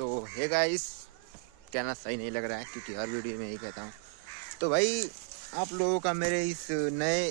सो hey guys, कहना सही नहीं लग रहा है क्योंकि हर वीडियो में यही कहता हूँ। तो भाई आप लोगों का मेरे इस नए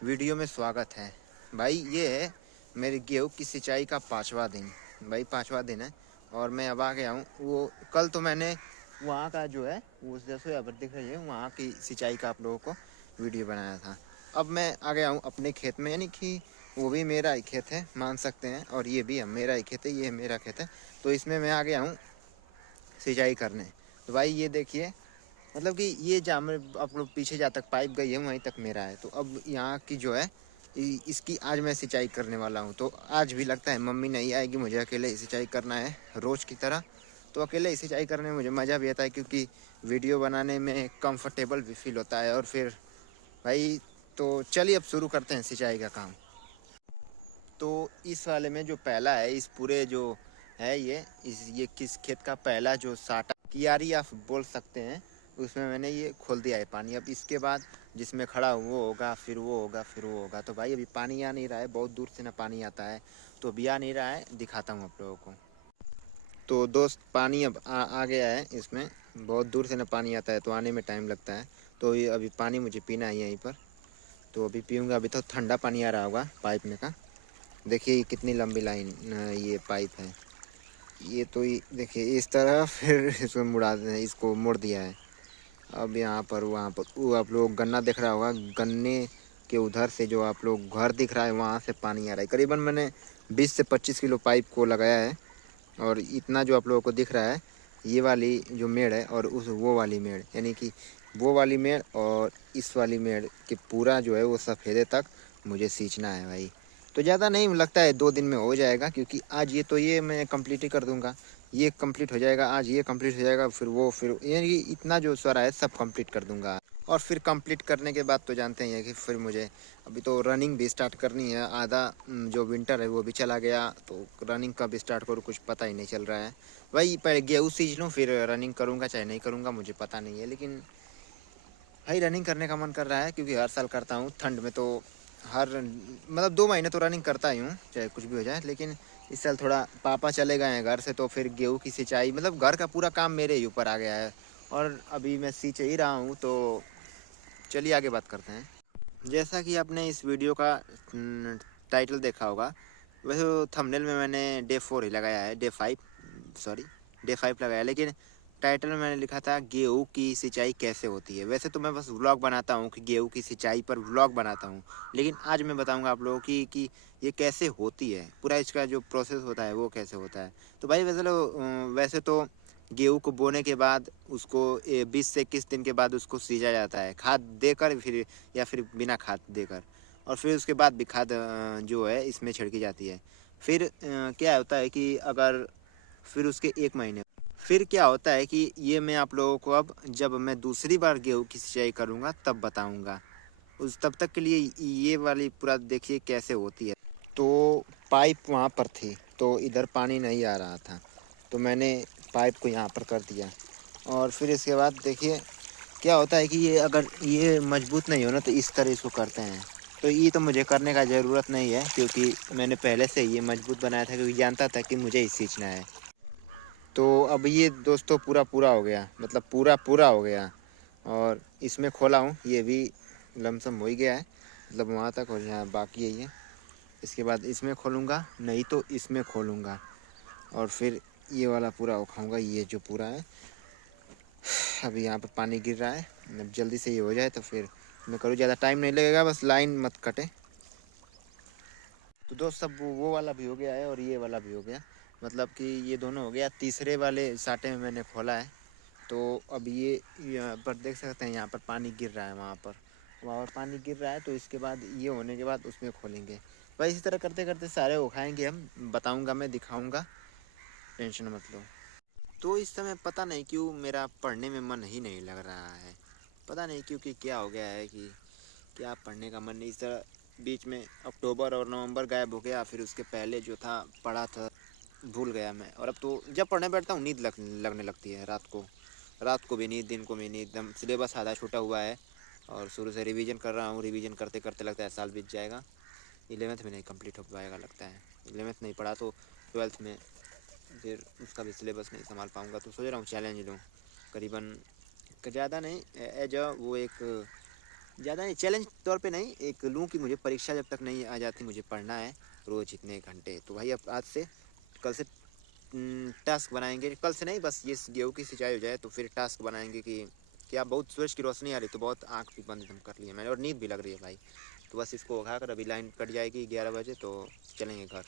वीडियो में स्वागत है। भाई ये है मेरे गेहूँ की सिंचाई का 5वां दिन। भाई 5वां दिन है और मैं अब आ गया हूँ। वो कल तो मैंने वहाँ का जो है वो जैसे यहाँ पर दिख रही है वहाँ की सिंचाई का आप लोगों को वीडियो बनाया था। अब मैं आ गया हूँ अपने खेत में, यानी कि वो भी मेरा ही खेत है मान सकते हैं, और ये भी मेरा ही खेत है, ये मेरा खेत है। तो इसमें मैं आ गया हूँ सिंचाई करने। तो भाई ये देखिए, मतलब कि ये जहाँ में आप लोग पीछे जहाँ तक पाइप गई है वहीं तक मेरा है। तो अब यहाँ की जो है इसकी आज मैं सिंचाई करने वाला हूँ। तो आज भी लगता है मम्मी नहीं आएगी, मुझे अकेले ही सिंचाई करना है रोज़ की तरह। तो अकेले ही सिंचाई करने में मुझे मज़ा भी आता है क्योंकि वीडियो बनाने में कंफर्टेबल भी फील होता है। और फिर भाई तो चलिए अब शुरू करते हैं सिंचाई का काम। तो इस वाले में जो पहला है, इस पूरे जो है ये किस खेत का पहला जो साटा कियारी आप बोल सकते हैं, उसमें मैंने ये खोल दिया है पानी। अब इसके बाद जिसमें खड़ा हूँ वो होगा, फिर वो होगा, फिर वो होगा। तो भाई अभी पानी आ नहीं रहा है, बहुत दूर से ना पानी आता है, तो अभी आ नहीं रहा है, दिखाता हूँ आप लोगों को। तो दोस्त पानी अब आ गया है इसमें, बहुत दूर से ना पानी आता है तो आने में टाइम लगता है। तो ये अभी पानी मुझे पीना है यहीं पर, तो अभी पीऊँगा। अभी तो ठंडा पानी आ रहा होगा पाइप में का। देखिए कितनी लंबी लाइन ये पाइप है। ये तो देखिए इस तरह फिर इसको मुड़ा दें, इसको मोड़ दिया है। अब यहाँ पर वहाँ पर वो आप लोग गन्ना दिख रहा होगा, गन्ने के उधर से जो आप लोग घर दिख रहा है वहाँ से पानी आ रहा है। करीबन मैंने 20 से 25 किलो पाइप को लगाया है। और इतना जो आप लोगों को दिख रहा है ये वाली जो मेड़ है और उस वो वाली मेड़, यानी कि वो वाली मेड़ और इस वाली मेड़ के पूरा जो है वो सफ़ेदे तक मुझे सींचना है भाई। तो ज़्यादा नहीं लगता है, 2 दिन में हो जाएगा क्योंकि आज ये मैं कंप्लीट ही कर दूंगा। ये कंप्लीट हो जाएगा आज, ये कंप्लीट हो जाएगा, फिर यानी कि इतना जो सारा है सब कंप्लीट कर दूंगा। और फिर कंप्लीट करने के बाद तो जानते हैं कि फिर मुझे अभी तो रनिंग भी स्टार्ट करनी है। आधा जो विंटर है वो भी चला गया, तो रनिंग कब स्टार्ट करूँ कुछ पता ही नहीं चल रहा है। भाई पहले गेहूँ सींच लूँ फिर रनिंग करूँगा, चाहे नहीं करूँगा मुझे पता नहीं है। लेकिन भाई रनिंग करने का मन कर रहा है क्योंकि हर साल करता हूँ ठंड में। तो हर मतलब 2 महीने तो रनिंग करता ही हूँ चाहे कुछ भी हो जाए। लेकिन इस साल थोड़ा पापा चले गए हैं घर से, तो फिर गेहूँ की सिंचाई मतलब घर का पूरा काम मेरे ही ऊपर आ गया है। और अभी मैं सींच ही रहा हूँ, तो चलिए आगे बात करते हैं। जैसा कि आपने इस वीडियो का टाइटल देखा होगा, वैसे तो थंबनेल में मैंने डे 4 ही लगाया है, डे 5 लगाया है। लेकिन टाइटल में मैंने लिखा था गेहूँ की सिंचाई कैसे होती है। वैसे तो मैं बस व्लॉग बनाता हूँ कि गेहूँ की सिंचाई पर व्लॉग बनाता हूँ, लेकिन आज मैं बताऊँगा आप लोगों कि ये कैसे होती है, पूरा इसका जो प्रोसेस होता है वो कैसे होता है। तो भाई वैसे तो गेहूँ को बोने के बाद उसको 20 से 21 दिन के बाद उसको सींचा जाता है, खाद देकर फिर या फिर बिना खाद देकर। और फिर उसके बाद भी खाद जो है इसमें छिड़की जाती है। फिर क्या होता है कि अगर फिर उसके 1 महीने फिर क्या होता है कि ये मैं आप लोगों को अब जब मैं दूसरी बार गेहूँ की सिंचाई करूँगा तब बताऊँगा। उस तब तक के लिए ये वाली पूरा देखिए कैसे होती है। तो पाइप वहाँ पर थी तो इधर पानी नहीं आ रहा था, तो मैंने पाइप को यहाँ पर कर दिया। और फिर इसके बाद देखिए क्या होता है कि ये अगर ये मजबूत नहीं हो ना तो इस तरह इसको करते हैं। तो ये तो मुझे करने का ज़रूरत नहीं है क्योंकि मैंने पहले से ये मजबूत बनाया था, क्योंकि जानता था कि मुझे ही सींचना है। तो अब ये दोस्तों पूरा हो गया, मतलब पूरा हो गया। और इसमें खोला हूँ, ये भी लमसम हो ही गया है, मतलब वहाँ तक हो यहाँ बाकी है ये। इसके बाद इसमें खोलूँगा, नहीं तो इसमें खोलूँगा और फिर ये वाला पूरा उठाऊँगा, ये जो पूरा है। अभी यहाँ पर पानी गिर रहा है, अब जल्दी से ये हो जाए तो फिर मैं करूँ, ज़्यादा टाइम नहीं लगेगा, बस लाइन मत कटे। तो दोस्त सब वो वाला भी हो गया है और ये वाला भी हो गया, मतलब कि ये दोनों हो गया। तीसरे वाले साटे में मैंने खोला है। तो अब ये यहाँ पर देख सकते हैं, यहाँ पर पानी गिर रहा है, वहाँ पर पानी गिर रहा है। तो इसके बाद ये होने के बाद उसमें खोलेंगे। भाई इसी तरह करते करते सारे उठाएंगे, हम बताऊँगा, मैं दिखाऊँगा, टेंशन मत लो। तो इस समय पता नहीं क्यों मेरा पढ़ने में मन ही नहीं लग रहा है, पता नहीं क्योंकि क्या हो गया है कि क्या पढ़ने का मन नहीं। इस तरह बीच में अक्टूबर और नवंबर गायब हो गया, फिर उसके पहले जो था पढ़ा था भूल गया मैं। और अब तो जब पढ़ने बैठता हूँ नींद लगने लगती है रात को भी नींद, दिन को भी नींद। एकदम सिलेबस आधा छूटा हुआ है और शुरू से रिवीजन कर रहा हूँ, रिवीजन करते करते लगता है साल बीत जाएगा। 11th में नहीं कंप्लीट हो पाएगा लगता है, 11th नहीं पढ़ा तो 12th में फिर उसका भी सिलेबस नहीं संभाल पाऊँगा। तो सोच रहा हूँ चैलेंज लूँ, करीबन ज़्यादा नहीं, एज अ वो एक ज़्यादा नहीं, चैलेंज तौर पे नहीं, एक लूँ कि मुझे परीक्षा जब तक नहीं आ जाती मुझे पढ़ना है रोज़ इतने घंटे। तो भाई अब आज से, कल से टास्क बनाएंगे, कल से नहीं, बस ये गेहूँ की सिंचाई हो जाए तो फिर टास्क बनाएंगे कि क्या बहुत सूरज की रोशनी आ रही, तो बहुत आँख भी बंद हम कर लिए मैंने और नींद भी लग रही है भाई। तो बस इसको उठाकर अभी लाइन कट जाएगी 11 बजे तो चलेंगे घर।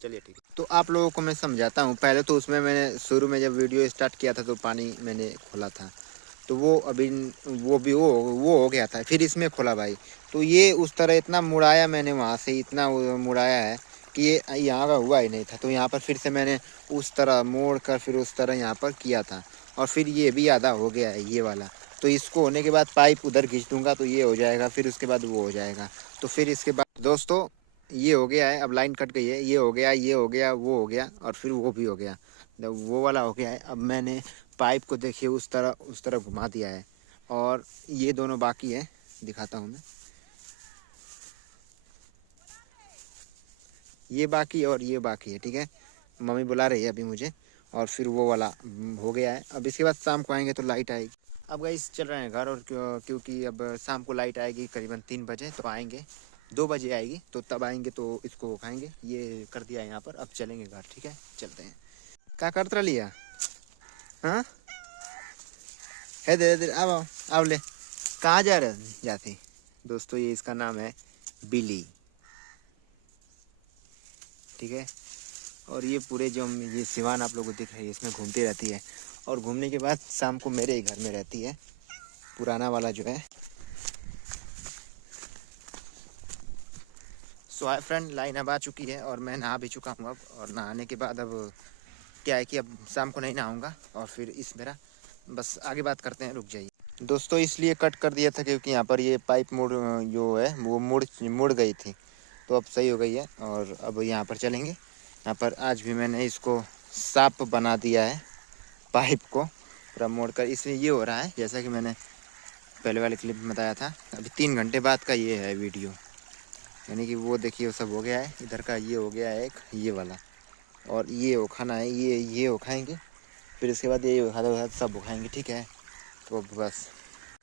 चलिए ठीक है। तो आप लोगों को मैं समझाता हूँ। पहले तो उसमें मैंने शुरू में जब वीडियो स्टार्ट किया था तो पानी मैंने खोला था, तो वो अभी वो भी वो हो गया था, फिर इसमें खोला भाई। तो ये उस तरह इतना मुड़ाया मैंने, वहाँ से इतना मुड़ाया है कि ये यहाँ का हुआ ही नहीं था। तो यहाँ पर फिर से मैंने उस तरह मोड़ कर फिर उस तरह यहाँ पर किया था, और फिर ये भी आधा हो गया है ये वाला। तो इसको होने के बाद पाइप उधर खींच दूंगा तो ये हो जाएगा, फिर उसके बाद वो हो जाएगा। तो फिर इसके बाद दोस्तों ये हो गया है, अब लाइन कट गई है, ये हो गया, ये हो गया, वो हो गया, और फिर वो भी हो गया, वो वाला हो गया है। अब मैंने पाइप को देखिए उस तरह घुमा दिया है, और ये दोनों बाकी है, दिखाता हूँ मैं। ये बाकी है और ये बाकी है, ठीक है। मम्मी बुला रही है अभी मुझे, और फिर वो वाला हो गया है। अब इसके बाद शाम को आएंगे तो लाइट आएगी। अब गाइस चल रहे हैं घर, और क्योंकि अब शाम को लाइट आएगी करीबन 3 बजे, तो आएंगे 2 बजे आएगी, तो तब आएंगे तो इसको खाएंगे। ये कर दिया है यहाँ पर, अब चलेंगे घर, ठीक है चलते हैं। क्या करता लिया? हाँ है, दे दे, अब आओ ले। कहाँ जा रहे जाते दोस्तों? ये इसका नाम है बिली, ठीक है। और ये पूरे जो ये सिवान आप लोगों को दिख रही है, इसमें घूमती रहती है, और घूमने के बाद शाम को मेरे ही घर में रहती है, पुराना वाला जो है। सो हाय फ्रेंड, लाइन अब आ चुकी है और मैं नहा भी चुका हूँ अब। और नहाने के बाद अब क्या है कि अब शाम को नहीं नहाऊंगा, और फिर इस मेरा बस आगे बात करते हैं, रुक जाइए दोस्तों। इसलिए कट कर दिया था क्योंकि यहाँ पर ये पाइप मुड़ जो है वो मुड़ गई थी, तो अब सही हो गई है। और अब यहाँ पर चलेंगे। यहाँ पर आज भी मैंने इसको साफ बना दिया है, पाइप को पूरा मोड़ कर। इसमें ये हो रहा है जैसा कि मैंने पहले वाले क्लिप में बताया था, अभी 3 घंटे बाद का ये है वीडियो, यानी कि वो देखिए वो सब हो गया है। इधर का ये हो गया है एक, ये वाला, और ये वो खाना है, ये वो खाएंगे, फिर इसके बाद ये खाते सब वो खाएंगे, ठीक है। तो बस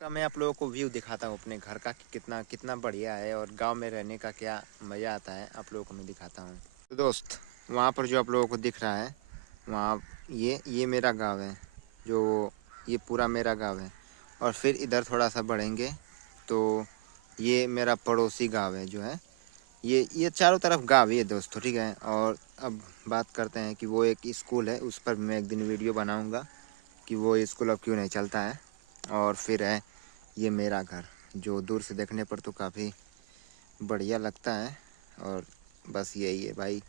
का मैं आप लोगों को व्यू दिखाता हूँ अपने घर का कि कितना कितना बढ़िया है, और गांव में रहने का क्या मज़ा आता है आप लोगों को मैं दिखाता हूँ। तो दोस्त वहाँ पर जो आप लोगों को दिख रहा है, वहाँ ये मेरा गांव है, जो ये पूरा मेरा गांव है। और फिर इधर थोड़ा सा बढ़ेंगे तो ये मेरा पड़ोसी गांव है जो है, ये चारों तरफ गाँव ही है दोस्तों, ठीक है। और अब बात करते हैं कि वो एक स्कूल है, उस पर मैं एक दिन वीडियो बनाऊंगा कि वो स्कूल अब क्यों नहीं चलता है। और फिर है ये मेरा घर, जो दूर से देखने पर तो काफ़ी बढ़िया लगता है, और बस यही है भाई।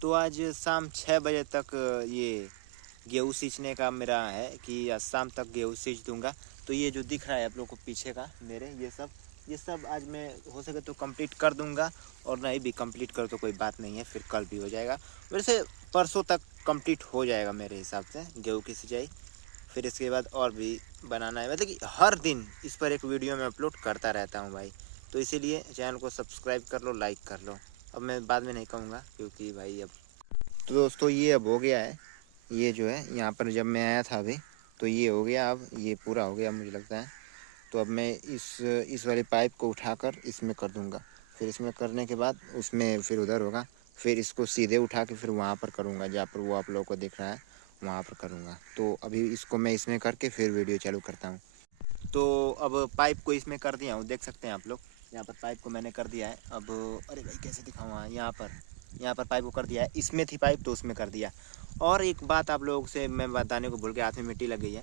तो आज शाम 6 बजे तक ये गेहूँ सींचने का मेरा है कि आज शाम तक गेहूँ सींच दूंगा। तो ये जो दिख रहा है आप लोग को पीछे का मेरे, ये सब आज मैं हो सके तो कंप्लीट कर दूंगा, और नहीं भी कंप्लीट कर तो कोई बात नहीं है, फिर कल भी हो जाएगा। वैसे परसों तक कंप्लीट हो जाएगा मेरे हिसाब से गेहूँ की सिंचाई। फिर इसके बाद और भी बनाना है, मतलब कि हर दिन इस पर एक वीडियो मैं अपलोड करता रहता हूँ भाई। तो इसीलिए चैनल को सब्सक्राइब कर लो, लाइक कर लो। अब मैं बाद में नहीं कहूँगा क्योंकि भाई अब तो दोस्तों ये अब हो गया है। ये जो है यहाँ पर जब मैं आया था अभी, तो ये हो गया, अब ये पूरा हो गया मुझे लगता है। तो अब मैं इस वाली पाइप को उठाकर इसमें कर दूंगा, फिर इसमें करने के बाद उसमें फिर उधर होगा, फिर इसको सीधे उठा के फिर वहाँ पर करूँगा जहाँ पर वो आप लोगों को दिख रहा है, वहाँ पर करूँगा। तो अभी इसको मैं इसमें करके फिर वीडियो चालू करता हूँ। तो अब पाइप को इसमें कर दिया हूँ, देख सकते हैं आप लोग, यहाँ पर पाइप को मैंने कर दिया है। अब अरे भाई कैसे दिखाऊँ, यहाँ पर पाइप को कर दिया है, इसमें थी पाइप तो उसमें कर दिया। और एक बात आप लोगों से मैं बताने को भूल गया, हाथ में मिट्टी लग गई है।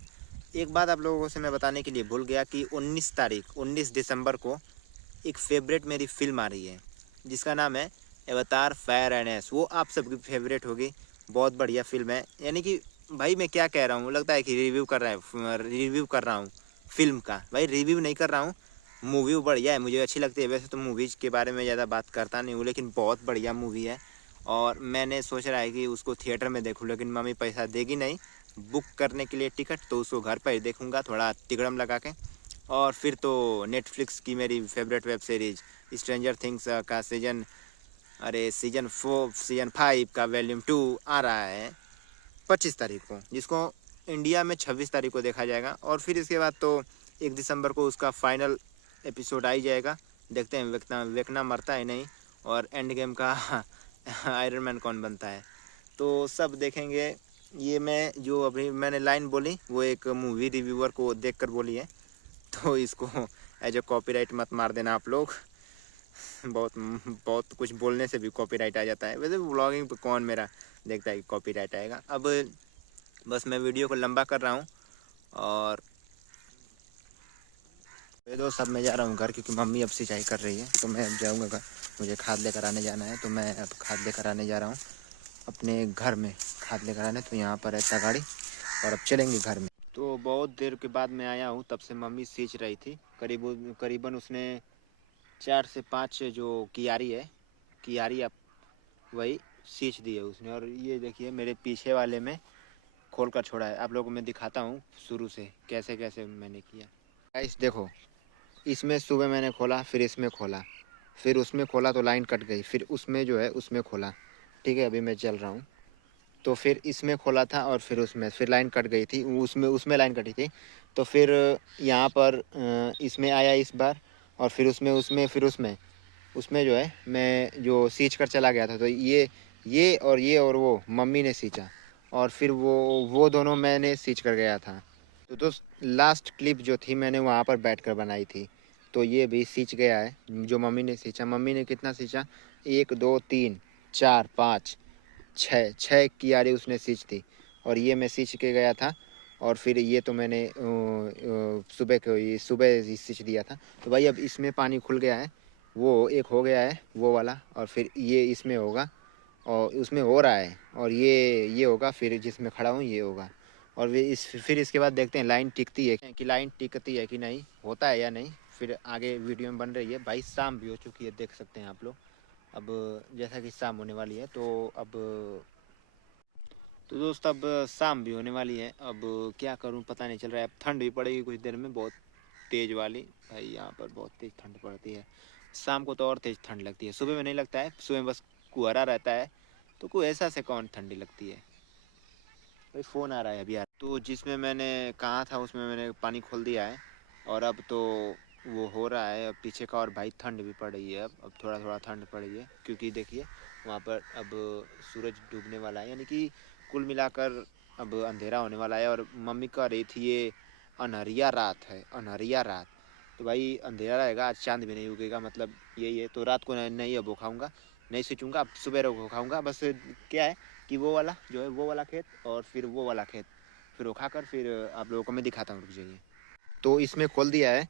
एक बात आप लोगों से मैं बताने के लिए भूल गया कि 19 दिसंबर को एक फेवरेट मेरी फिल्म आ रही है जिसका नाम है अवतार फायर एंड एस। वो आप सबकी फेवरेट होगी, बहुत बढ़िया फिल्म है। यानी कि भाई मैं क्या कह रहा हूँ, लगता है कि रिव्यू कर रहा हूँ फिल्म का। भाई रिव्यू नहीं कर रहा हूँ, मूवी बढ़िया है, मुझे अच्छी लगती है। वैसे तो मूवीज़ के बारे में ज़्यादा बात करता नहीं हूँ, लेकिन बहुत बढ़िया मूवी है। और मैंने सोच रहा है कि उसको थिएटर में देखूँ, लेकिन मम्मी पैसा देगी नहीं बुक करने के लिए टिकट, तो उसको घर पर ही देखूँगा थोड़ा तिकड़म लगा के। और फिर तो नेटफ्लिक्स की मेरी favourite web series stranger things का सीजन अरे सीजन 5 का वॉल्यूम 2 आ रहा है 25 तारीख को, जिसको इंडिया में 26 तारीख को देखा जाएगा। और फिर इसके बाद तो 1 दिसंबर को उसका फाइनल एपिसोड आ ही जाएगा। देखते हैं वेकना मरता है नहीं, और एंड गेम का आयरन मैन कौन बनता है, तो सब देखेंगे। ये मैं जो अभी मैंने लाइन बोली वो एक मूवी रिव्यूअर को देखकर बोली है, तो इसको एज ए कॉपीराइट मत मार देना आप लोग। बहुत बहुत कुछ बोलने से भी कॉपीराइट आ जाता है। वैसे व्लॉगिंग पे कौन मेरा देखता है कि कॉपीराइट आएगा। अब बस मैं वीडियो को लंबा कर रहा हूँ, और ये दोस्त अब मैं जा रहा हूँ घर, क्योंकि मम्मी अब सिंचाई कर रही है, तो मैं अब जाऊँगा घर। मुझे खाद लेकर आने जाना है, तो मैं अब खाद लेकर आने जा रहा हूँ अपने घर में। खाद लेकर आने तो यहाँ पर रहता गाड़ी, और अब चलेंगे घर में। तो बहुत देर के बाद मैं आया हूँ, तब से मम्मी सींच रही थी। करीबन उसने 4 से 5 जो कियारी आप वही सींच दी है उसने। और ये देखिए मेरे पीछे वाले में खोल कर छोड़ा है। आप लोगों को मैं दिखाता हूँ शुरू से कैसे कैसे मैंने किया। गाइस देखो, इसमें सुबह मैंने खोला, फिर इसमें खोला, फिर उसमें खोला तो लाइन कट गई, फिर उसमें जो है उसमें खोला। ठीक है, अभी मैं चल रहा हूँ, तो फिर इसमें खोला था, और फिर उसमें फिर लाइन कट गई थी, उसमें लाइन कटी थी। तो फिर यहाँ पर इसमें आया इस बार, और फिर उसमें जो है मैं जो सींच कर चला गया था। तो ये और वो मम्मी ने सींचा, और फिर वो दोनों मैंने सींच कर गया था। तो दोस्त लास्ट क्लिप जो थी मैंने वहाँ पर बैठकर बनाई थी। तो ये भी सींच गया है जो मम्मी ने सींचा। मम्मी ने कितना सींचा, 1 2 3 4 5 6 कियारी उसने सींच थी, और ये मैं सींच के गया था। और फिर ये तो मैंने सुबह सींच दिया था। तो भाई अब इसमें पानी खुल गया है, वो एक हो गया है वो वाला, और फिर ये इसमें होगा, और उसमें हो रहा है, और ये होगा, फिर जिसमें खड़ा हूँ ये होगा। और फिर इसके बाद देखते हैं लाइन टिकती है कि नहीं, होता है या नहीं। फिर आगे वीडियो में बन रही है। भाई शाम भी हो चुकी है, देख सकते हैं आप लोग। अब जैसा कि शाम होने वाली है, तो दोस्त अब शाम भी होने वाली है। अब क्या करूं पता नहीं चल रहा है। अब ठंड भी पड़ेगी कुछ देर में, बहुत तेज़ वाली। भाई यहाँ पर बहुत तेज़ ठंड पड़ती है। शाम को तो और तेज़ ठंड लगती है, सुबह में नहीं लगता है। सुबह में बस कुहरा रहता है, तो कुहैसा से कौन ठंडी लगती है। भाई फ़ोन आ रहा है अभी यार। तो जिसमें मैंने कहा था उसमें मैंने पानी खोल दिया है, और अब तो वो हो रहा है अब पीछे का। और भाई ठंड भी पड़ रही है, अब थोड़ा थोड़ा ठंड पड़ रही है, क्योंकि देखिए वहाँ पर अब सूरज डूबने वाला है, यानी कि कुल मिलाकर अब अंधेरा होने वाला है। और मम्मी कह रही थी ये अनहरिया रात है, अनहरिया रात। तो भाई अंधेरा रहेगा, आज चांद भी नहीं उगेगा, मतलब यही है। तो रात को नहीं अब वो खाऊँगा, नहीं सींचूँगा, अब सुबह को खाऊँगा। बस क्या है कि वो वाला जो है वो वाला खेत, और फिर वो वाला खेत, फिर वो खाकर फिर आप लोगों को मैं दिखाता हूँ, रुक जाइए। तो इसमें खोल दिया है,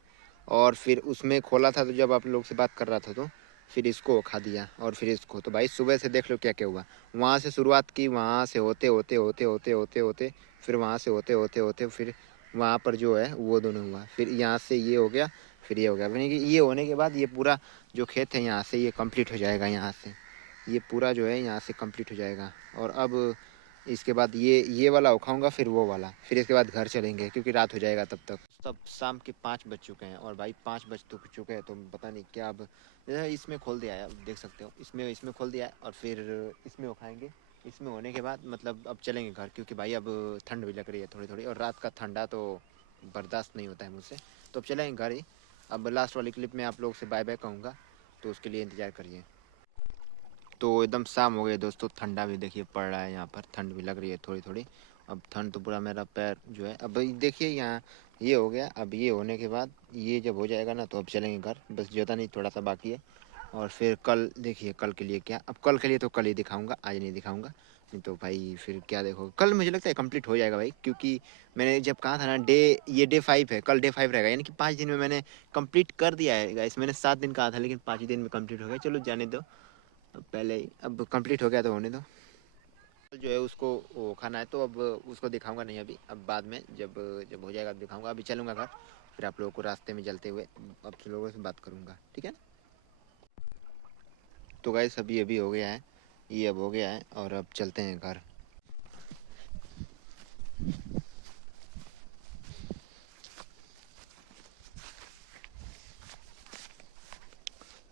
और फिर उसमें खोला था तो जब आप लोग से बात कर रहा था, तो फिर इसको खा दिया, और फिर इसको। तो भाई सुबह से देख लो क्या क्या हुआ। वहाँ से शुरुआत की, वहाँ से होते होते होते होते होते होते फिर वहाँ से होते होते होते फिर वहाँ पर जो है वो दोनों हुआ। फिर यहाँ से ये हो गया, फिर ये हो गया। यानी कि ये होने के बाद ये पूरा जो खेत है यहाँ से ये कंप्लीट हो जाएगा। यहाँ से ये पूरा जो है यहाँ से कंप्लीट हो जाएगा। और अब इसके बाद ये वाला उखाऊंगा, फिर वो वाला, फिर इसके बाद घर चलेंगे, क्योंकि रात हो जाएगा तब तक। तब शाम के 5 बज चुके हैं, और भाई 5 बज तो चुके हैं, तो पता नहीं क्या। अब जैसे इसमें खोल दिया है, अब देख सकते हो, इसमें खोल दिया है, और फिर इसमें उखाएंगे। इसमें होने के बाद मतलब अब चलेंगे घर, क्योंकि भाई अब ठंड भी लग रही है थोड़ी थोड़ी, और रात का ठंडा तो बर्दाश्त नहीं होता है मुझसे। तो अब चलेंगे घर ही। अब लास्ट वाली क्लिप में आप लोग से बाय बाय कहूँगा, तो उसके लिए इंतज़ार करिए। तो एकदम शाम हो गई दोस्तों, ठंडा भी देखिए पड़ रहा है, यहाँ पर ठंड भी लग रही है थोड़ी थोड़ी। अब ठंड तो पूरा मेरा पैर जो है, अब देखिए यहाँ ये हो गया। अब ये होने के बाद ये जब हो जाएगा ना, तो अब चलेंगे घर, बस ज़्यादा नहीं, थोड़ा सा बाकी है। और फिर कल देखिए, कल के लिए क्या, अब कल के लिए तो कल ही दिखाऊंगा, आज नहीं दिखाऊंगा। नहीं तो भाई फिर क्या देखो, कल मुझे लगता है कंप्लीट हो जाएगा भाई, क्योंकि मैंने जब कहा था ना ये डे 5 है, कल डे 5 रहेगा, यानी कि 5 दिन में मैंने कंप्लीट कर दिया है गाइस। मैंने 7 दिन कहा था, लेकिन 5 ही दिन में कंप्लीट हो गया। चलो जाने दो, अब पहले ही अब कंप्लीट हो गया तो होने दो। जो है उसको वो खाना है, तो अब उसको दिखाऊंगा नहीं अभी, अब बाद में जब जब हो जाएगा दिखाऊंगा। अभी चलूँगा घर, फिर आप लोगों को रास्ते में चलते हुए अब लोगों से बात करूँगा, ठीक है ना। तो गाइस अभी अभी हो गया है, ये अब हो गया है, और अब चलते हैं घर।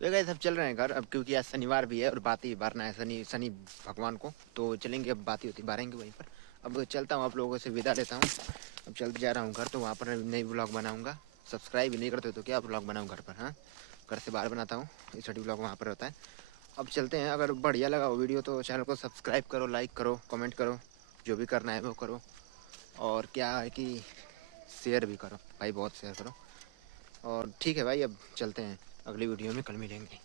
तो गाइस अब चल रहे हैं घर अब, क्योंकि आज शनिवार भी है और बाती बारना है शनि भगवान को, तो चलेंगे अब बाती होती बारेंगे वहीं पर। अब चलता हूँ, आप लोगों से विदा लेता हूँ। अब चलते जा रहा हूँ घर, तो वहाँ पर नई ब्लॉग बनाऊँगा। सब्सक्राइब भी नहीं करते तो क्या ब्लॉग बनाऊँ घर पर, हाँ घर से बाहर बनाता हूँ, छोटी ब्लॉग वहाँ पर होता है। अब चलते हैं, अगर बढ़िया लगा वो वीडियो तो चैनल को सब्सक्राइब करो, लाइक करो, कमेंट करो, जो भी करना है वो करो। और क्या है कि शेयर भी करो भाई, बहुत शेयर करो। और ठीक है भाई, अब चलते हैं, अगली वीडियो में कल मिलेंगे।